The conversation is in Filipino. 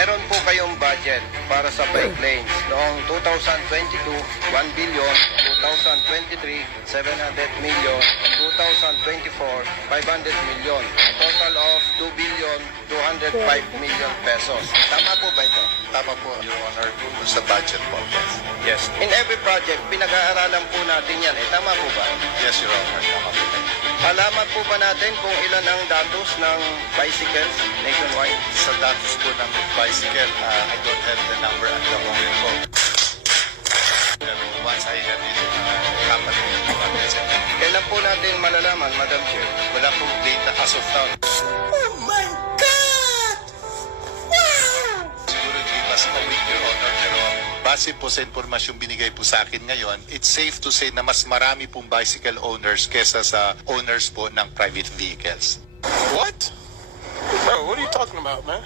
Meron po kayong budget para sa bike lanes noong 2022, 1 billion, 2023, 700 million, 2024, 500 million. A total of 2 billion, 205 million pesos. Tama po ba ito? Tama po, Your Honor, sa budget po. Yes. In every project, pinag-aaralan po natin yan. Tama po ba? Yes, Your Honor, tama po. Malaman po ba natin kung ilan ang datos ng bicycles nationwide? Sa datos po ng bicycle, I don't have the number at the moment po. Pero once I have it, kapatid po ang message. Kailan po natin malalaman, Madam Chair? Wala pong data as of now. Oh my God! Wow! Siguro give us a week, Your Honor, pero base po sa impormasyong binigay po sa akin ngayon, it's safe to say na mas marami pong bicycle owners kesa sa owners po ng private vehicles. What? Bro, what are you talking about, man?